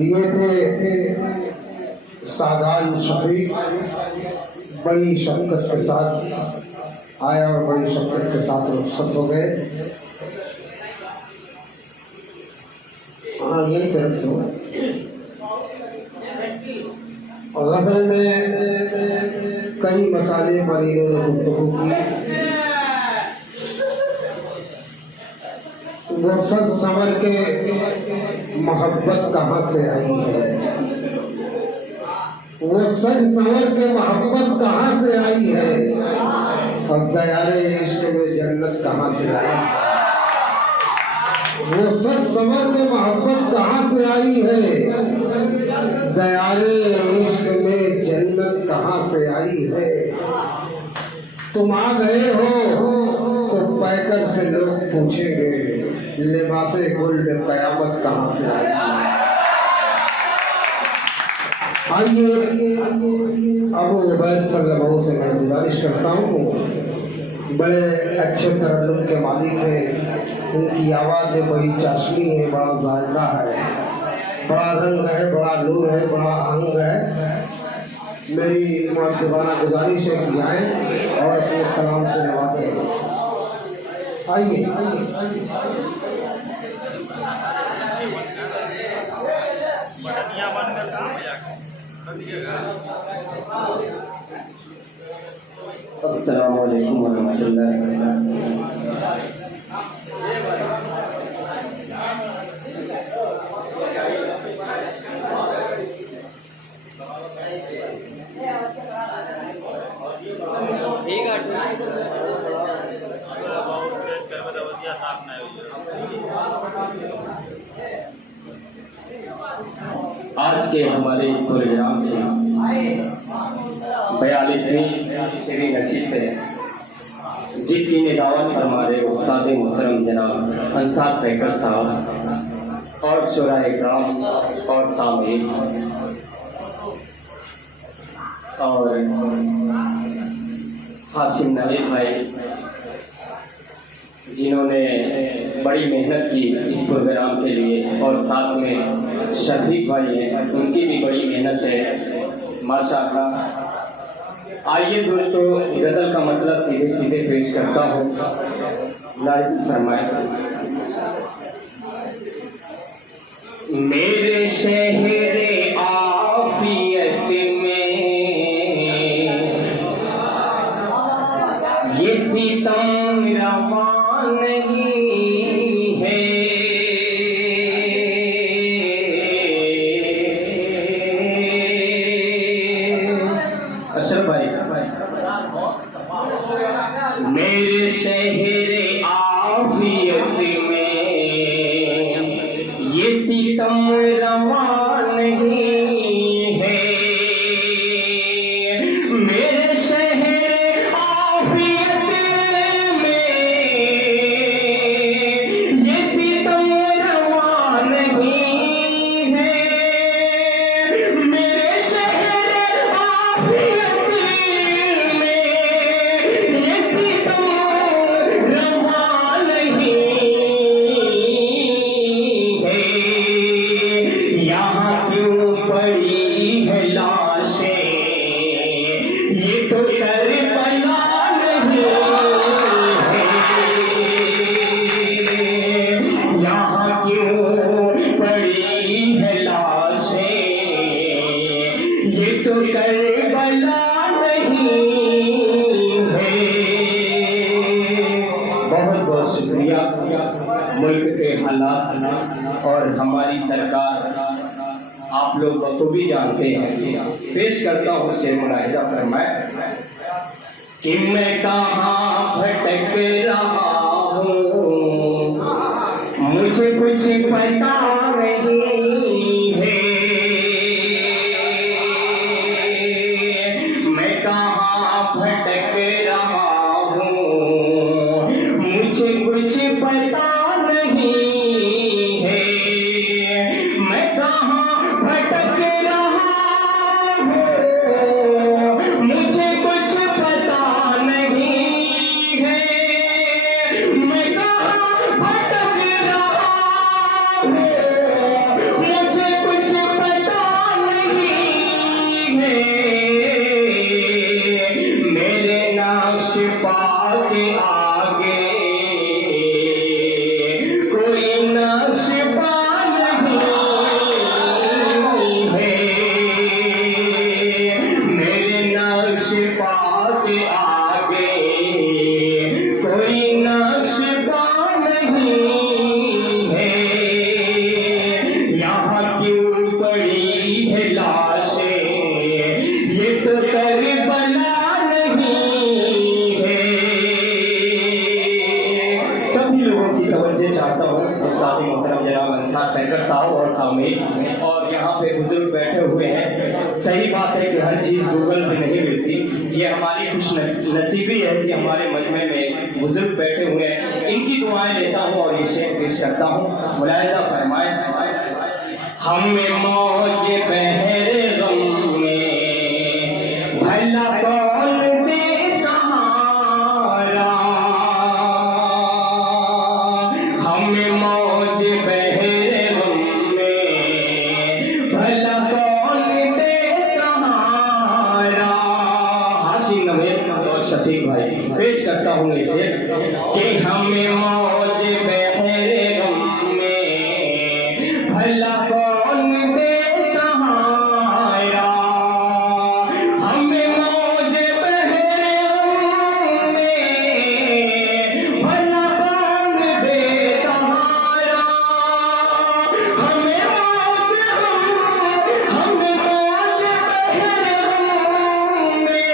ये थे सादात शफीक, बड़ी शफ़क़त के साथ आया और बड़ी शफ़क़त के साथ रुखसत हो गए। हाँ यही तरफ तो और गज़ल में कई मसाले पर इन्होंने गुफ्तगू की। वो सच संवर के मोहब्बत कहाँ से आई है, वो सच संवर के मोहब्बत कहाँ से आई है, और दयारे इश्क में जन्नत कहाँ से आई है। वो सच संवर के मोहब्बत कहाँ से आई है, दयारे इश्क में जन्नत कहाँ से आई है। तुम आ गए हो तो पैकर से लोग पूछेंगे, लिबासे गुल में कयामत कहाँ से आई है। आइए अबू उबैद सल्लल्लाहु से मैं गुजारिश करता हूँ, बड़े अच्छे तरन्नुम के मालिक हैं, उनकी आवाज़ में बड़ी चाशनी है, बड़ा जायका है, बड़ा रंग है, बड़ा नूर है, बड़ा अंग है। मेरी मुअद्दबाना गुजारिश है कि आए और अपने कलाम से नवाजें। आइए अस्सलामु अलैकुम वरहमतुल्लाहि वबरकातुहू। आज के हमारे इस प्रोग्राम की 42वीं शेरी नशीद है, जिसकी निगावत फरमा रहे उस्ताद मोहतरम जनाब अंसार फैकल साहब और शुरा इकराम और सामीन और हाशिम नवीद भाई, जिन्होंने बड़ी मेहनत की इस प्रोग्राम के लिए, और साथ में शफीक भाई हैं, उनकी भी बड़ी मेहनत है माशाअल्लाह। आइए दोस्तों, गज़ल का मतलब सीधे सीधे पेश करता हूँ, लाज़िम फरमाए। मेरे शहरे आफियत में ये सितम रवा नहीं है, अशरफ भाई। मेरे शहर आफियत में ये सितम रवा नहीं है, मेरे शहर आफियत में ये सितम रवा नहीं है, मेरे शहर आफियत में ये सितम रवा नहीं है। यहाँ क्यों पड़ी है लाशें, ये तो करबला नहीं है। यहाँ क्यों पड़ी है लाशें, ये तो करबला नहीं है। बहुत बहुत शुक्रिया। मुल्क के हालात और हमारी सरकार आप लोग बखूबी जानते हैं। पेश करता हूँ शेर मुलाहिजा फरमाए कि मैं कहाँ भटक रहा हूँ, मुझे कुछ पता नहीं है, मैं कहाँ भटक रहा हूँ, मुझे कुछ पता नहीं है, मैं कहाँ भटक रहा हूँ, मुझे कुछ पता नहीं है, मैं कहाँ भटक रहा हूँ, मुझे कुछ यहाँ क्यों पड़ी है लाशें, ये तो करबला नहीं है। सभी लोगों की तवज्जो चाहता हूँ, साथी मोहतरम जनाब अंसार फैकर साहब और सामईन, और यहाँ पे बुजुर्ग बैठे हुए हैं। सही बात है कि हर चीज़ गूगल पे नहीं मिलती, ये हमारी खुश नसीबी है कि हमारे मजमे में बुजुर्ग बैठे हुए हैं। इनकी दुआएं लेता हूँ और ये शेर पेश करता हूँ। मुलाहिजा फरमाए, हमें मौज बहरे गम में भला कौन दे सहारा, हमें मौज बहरे गम में भला कौन दे सहारा। हाशिम नवेद और शफीक भाई पेश करता हूँ इसे कि हमें मौज बहरे गम में भला कौन दे सहारा, हमें मौज बहरे गम में भला कौन दे सहारा, हमें मौज बहरे गम में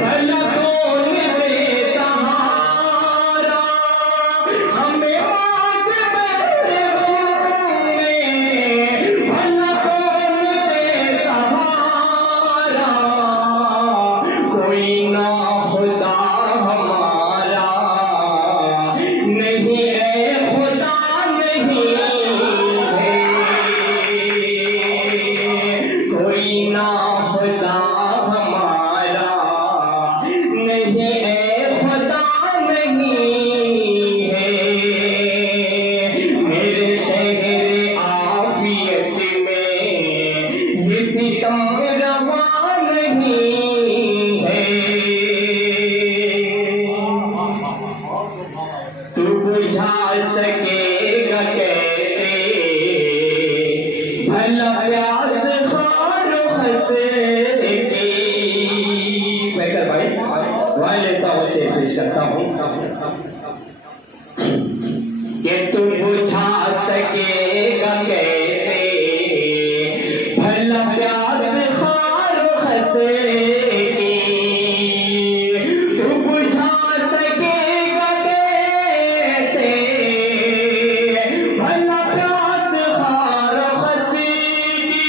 भला कौन दे सहारा, हमें मौज बहरे गम में भला कौन दे सहारा। कोई ना खुदा हमारा नहीं है, खुदा नहीं है, कोई ना खुदा हमारा नहीं है, खुदा नहीं है। मेरे शहर आफियत में ये सितम रवा नहीं है। तू बुझा सकेगा कैसे भला प्यास खानो खसे की। फैकर भाई दुआ लेता हूँ, शेर पेश करता हूँ कि तू बुझा सकेगा कैसे भला प्यास खानो खसे की, तू बुझा सकेगा कैसे भला प्यास खानो खसे की,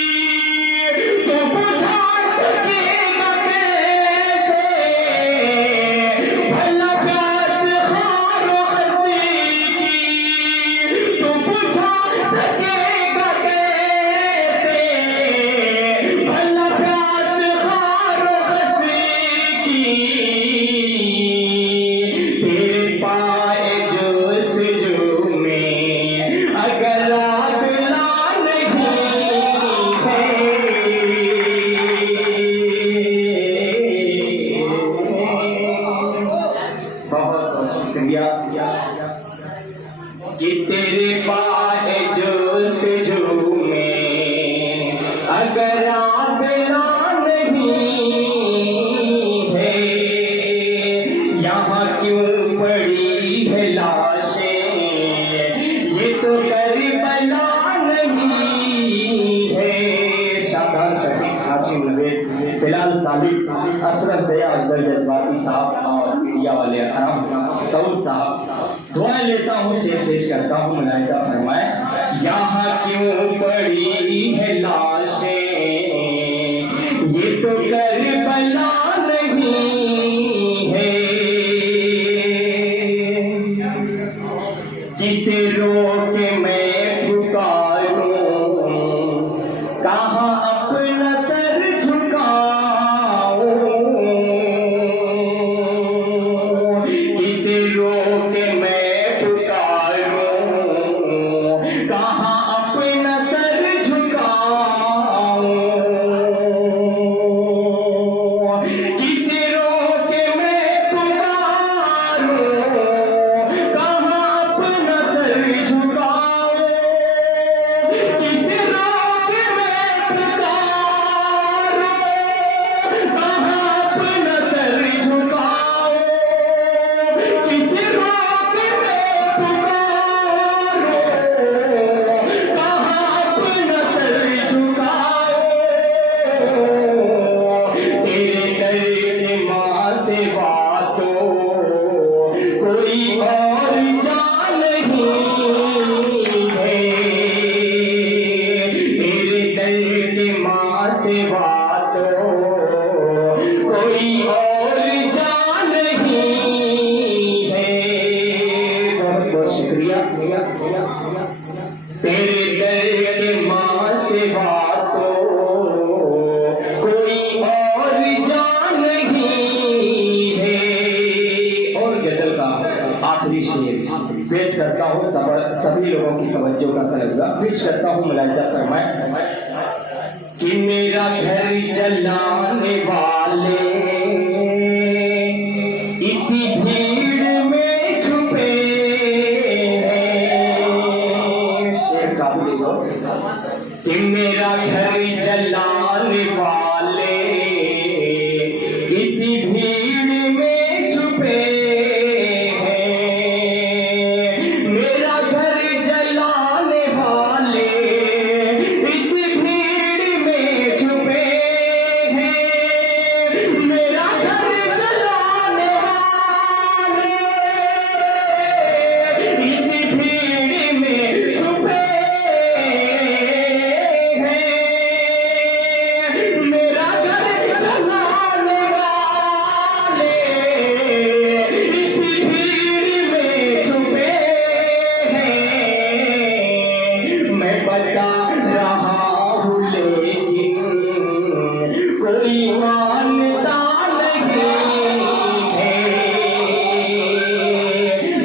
तू बुझा सकेगा कैसे भला प्यास खानो खसे की, तू बुझा सकेगा कैसे भला प्यास खानो खसे की। तेरे पाए जुस्तजू में अगर आग ला नहीं है। बहुत बहुत शुक्रिया कि तेरे पाए जुस्तजू में अगर आग ला नहीं है। यहाँ क्यों पड़ी है लाशें, ये तो करबला नहीं है। शाबाश शफीक, हाशिम नवेद, बिलाल तालिब, अशरफ दया, अफजल जज्बाती साहब और मीडिया वाले अकराम, सऊद साहब, दुआ लेता हूँ, शेर पेश करता हूँ। मुलाहिजा फरमाए, यहाँ क्यों पड़ी है लाशें, ये तो करबला नहीं है। किसे रोक मैं पुकारूं, कहाँ अपना सर झुकाऊं, किसे रोक मैं पुकारूं, कहाँ अपना सर झुकाऊं। सिवा तो कोई और जान नहीं है। बहुत बहुत शुक्रिया। तेरे दर के माँ सिवा तो कोई और जान नहीं है। और गजल का आखिरी शेर पेश करता हूँ, सभी लोगों की तवज्जो का तलबा पेश करता हूँ। मुलाहिजा फरमाए कि मेरा घर जलाने वाले इसी भीड़ में छुपे हैं। शेर काबिल हो कि मेरा घर जलाने वाले इसी भीड़ में छुपे कोई मानता नहीं है।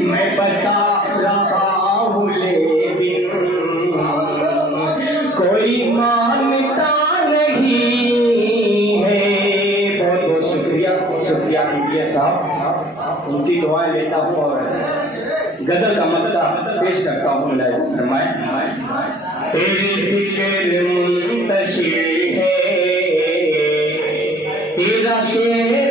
मैं बता रहा हूँ लेकिन कोई मानता नहीं है। बहुत बहुत शुक्रिया, शुक्रिया कीजिए साहब। उनकी दुआएं लेता हूँ और गजल का मतलब पेश करता हूँ। फरमाए तेरी फिक्र मुंतशिर है, तेरा शेर